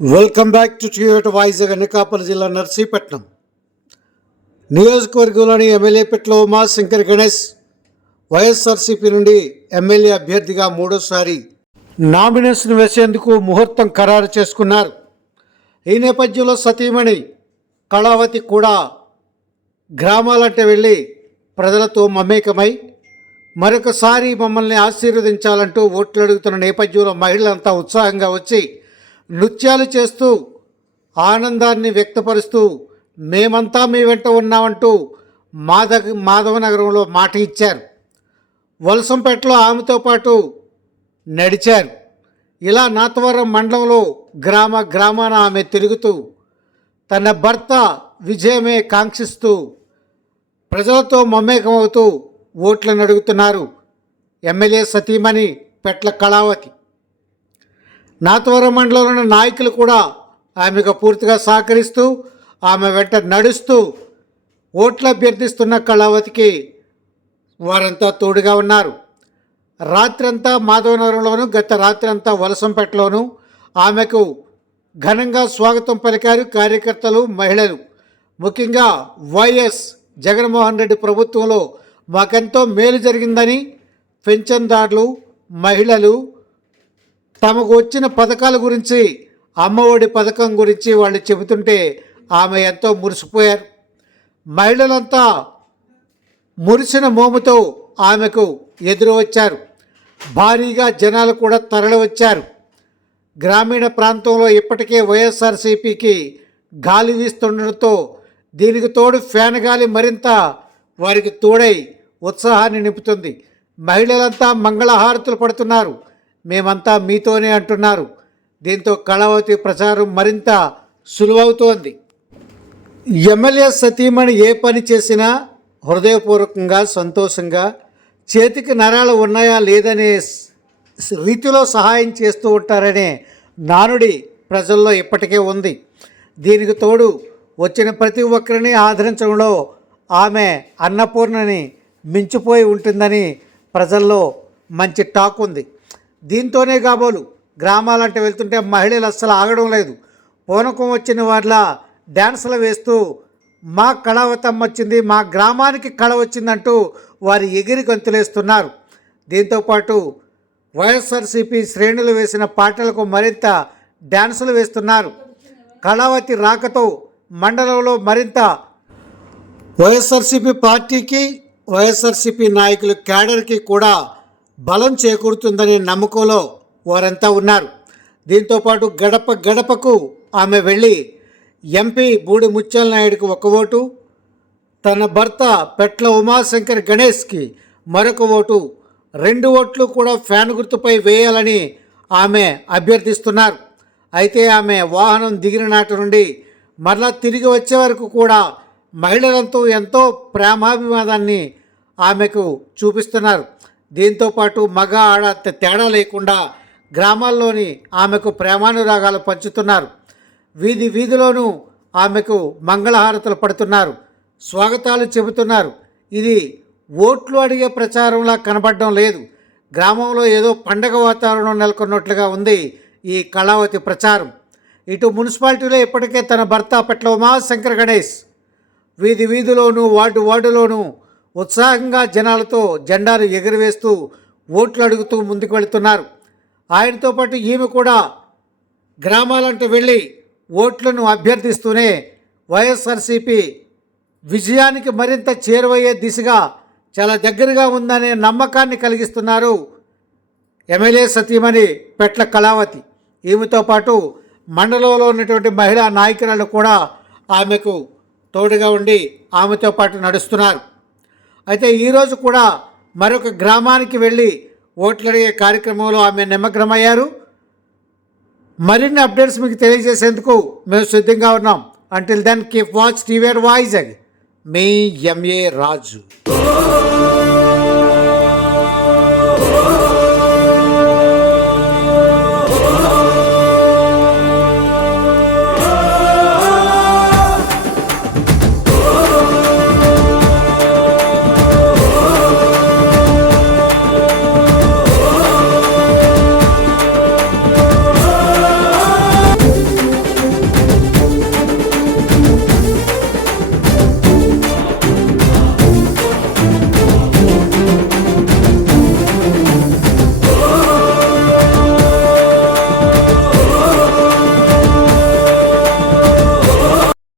Welcome back to టియోట వైజాగ్ అనకాపల్లి జిల్లా నర్సీపట్నం. నియోజకవర్గంలోని ఎమ్మెల్యేపేటలో ఉమాశంకర్ గణేష్ వైఎస్ఆర్సీపీ నుండి ఎమ్మెల్యే అభ్యర్థిగా మూడోసారి నామినేషన్ వేసేందుకు ముహూర్తం ఖరారు చేసుకున్నారు. ఈ నేపథ్యంలో సతీమణి కళావతి కూడా గ్రామాలంటే వెళ్ళి ప్రజలతో మమేకమై మరొకసారి మమ్మల్ని ఆశీర్వదించాలంటూ ఓట్లు అడుగుతున్న నేపథ్యంలో మహిళలంతా ఉత్సాహంగా వచ్చి నృత్యాలు చేస్తూ ఆనందాన్ని వ్యక్తపరుస్తూ మేమంతా మీ వెంట ఉన్నామంటూ మాధవ మాధవనగరంలో మాట ఇచ్చారు. వలసంపేటలో ఆమెతో పాటు నడిచారు. ఇలా నాతవరం మండలంలో గ్రామ గ్రామాన ఆమె తిరుగుతూ తన భర్త విజయమే కాంక్షిస్తూ ప్రజలతో మమేకమవుతూ ఓట్లను అడుగుతున్నారు. ఎమ్మెల్యే సతీమణి పెట్ల కళావతి. నాతవరం మండలంలోని నాయకులు కూడా ఆమెకు పూర్తిగా సహకరిస్తూ ఆమె వెంట నడుస్తూ ఓట్లు అభ్యర్థిస్తున్న కళావతికి వారంతా తోడుగా ఉన్నారు. రాత్రంతా మాధవనగరంలోను గత రాత్రంతా వలసంపేటలోను ఆమెకు ఘనంగా స్వాగతం పలికారు కార్యకర్తలు మహిళలు. ముఖ్యంగా వైఎస్ జగన్మోహన్ రెడ్డి ప్రభుత్వంలో మాకెంతో మేలు జరిగిందని పెన్షన్దారులు మహిళలు తమకు వచ్చిన పథకాల గురించి అమ్మఒడి పథకం గురించి వాళ్ళు చెబుతుంటే ఆమె ఎంతో మురిసిపోయారు. మహిళలంతా మురిసిన మోముతో ఆమెకు ఎదురు వచ్చారు. భారీగా జనాలు కూడా తరలి వచ్చారు. గ్రామీణ ప్రాంతంలో ఇప్పటికే వైఎస్ఆర్సీపీకి గాలి వీస్తుండటంతో దీనికి తోడు ఫ్యాన్ గాలి మరింత వారికి తోడై ఉత్సాహాన్ని నింపుతుంది. మహిళలంతా మంగళహారతులు పడుతున్నారు. మేమంతా మీతోనే అంటున్నారు. దీంతో కళావతి ప్రచారం మరింత సులువవుతోంది. ఎమ్మెల్యే సతీమణి ఏ పని చేసినా హృదయపూర్వకంగా సంతోషంగా చేతికి నరాలు ఉన్నాయా లేదనే రీతిలో సహాయం చేస్తూ ఉంటారనే నానుడి ప్రజల్లో ఇప్పటికే ఉంది. దీనికి తోడు వచ్చిన ప్రతి ఒక్కరిని ఆదరించడంలో ఆమె అన్నపూర్ణని మించిపోయి ఉంటుందని ప్రజల్లో మంచి టాక్ ఉంది. దీంతోనే కాబోలు గ్రామాలంటే వెళ్తుంటే మహిళలు అస్సలు ఆగడం లేదు. పూనకం వచ్చిన వాళ్ళ డ్యాన్సులు వేస్తూ మా కళవతం వచ్చింది మా గ్రామానికి కళ వచ్చిందంటూ వారి ఎగిరి గంతులేస్తున్నారు. దీంతోపాటు వైఎస్ఆర్సీపీ శ్రేణులు వేసిన పాటలకు మరింత డ్యాన్సులు వేస్తున్నారు. కళావతి రాకతో మండలంలో మరింత వైఎస్ఆర్సీపీ పార్టీకి వైఎస్ఆర్సీపీ నాయకులు క్యాడర్కి కూడా బలం చేకూరుతుందనే నమ్మకంలో వారంతా ఉన్నారు. దీంతోపాటు గడప గడపకు ఆమె వెళ్ళి ఎంపీ బూడి ముత్యాల నాయుడికి ఒక ఓటు తన భర్త పెట్ల ఉమాశంకర్ గణేష్కి మరొక ఓటు రెండు ఓట్లు కూడా ఫ్యాన్ గుర్తుపై వేయాలని ఆమె అభ్యర్థిస్తున్నారు. అయితే ఆమె వాహనం దిగిన నాటి నుండి మరలా తిరిగి వచ్చే వరకు కూడా మహిళలంతా ఎంతో ప్రేమాభిమానాన్ని ఆమెకు చూపిస్తున్నారు. దీంతోపాటు మగ ఆడ తేడా లేకుండా గ్రామాల్లోని ఆమెకు ప్రేమానురాగాలు పంచుతున్నారు. వీధి వీధిలోనూ ఆమెకు మంగళహారతులు పడుతున్నారు. స్వాగతాలు చెబుతున్నారు. ఇది ఓట్లు అడిగే ప్రచారంలా కనబడడం లేదు. గ్రామంలో ఏదో పండగ వాతావరణం నెలకొన్నట్లుగా ఉంది ఈ కళావతి ప్రచారం. ఇటు మున్సిపాలిటీలో ఇప్పటికే తన భర్త పెట్ల ఉమాశంకర్ గణేష్. వీధి వీధిలోనూ వార్డు వార్డులోనూ ఉత్సాహంగా జనాలతో జెండాలు ఎగురవేస్తూ ఓట్లు అడుగుతూ ముందుకు వెళుతున్నారు. ఆయనతో పాటు ఈమె కూడా గ్రామాలంటూ వెళ్ళి ఓట్లను అభ్యర్థిస్తూనే వైఎస్ఆర్సీపీ విజయానికి మరింత చేరువయ్యే దిశగా చాలా దగ్గరగా ఉందనే నమ్మకాన్ని కలిగిస్తున్నారు ఎమ్మెల్యే సతీమణి పెట్ల కళావతి. ఈమెతో పాటు మండలంలో ఉన్నటువంటి మహిళా నాయకురాలు కూడా ఆమెకు తోడుగా ఉండి ఆమెతో పాటు నడుస్తున్నారు. అయితే ఈరోజు కూడా మరొక గ్రామానికి వెళ్ళి ఓట్లు అడిగే కార్యక్రమంలో ఆమె నిమగ్నమయ్యారు. మరిన్ని అప్డేట్స్ మీకు తెలియజేసేందుకు మేము సిద్ధంగా ఉన్నాం. Until then keep watch TV voice మీ ఎంఏ రాజు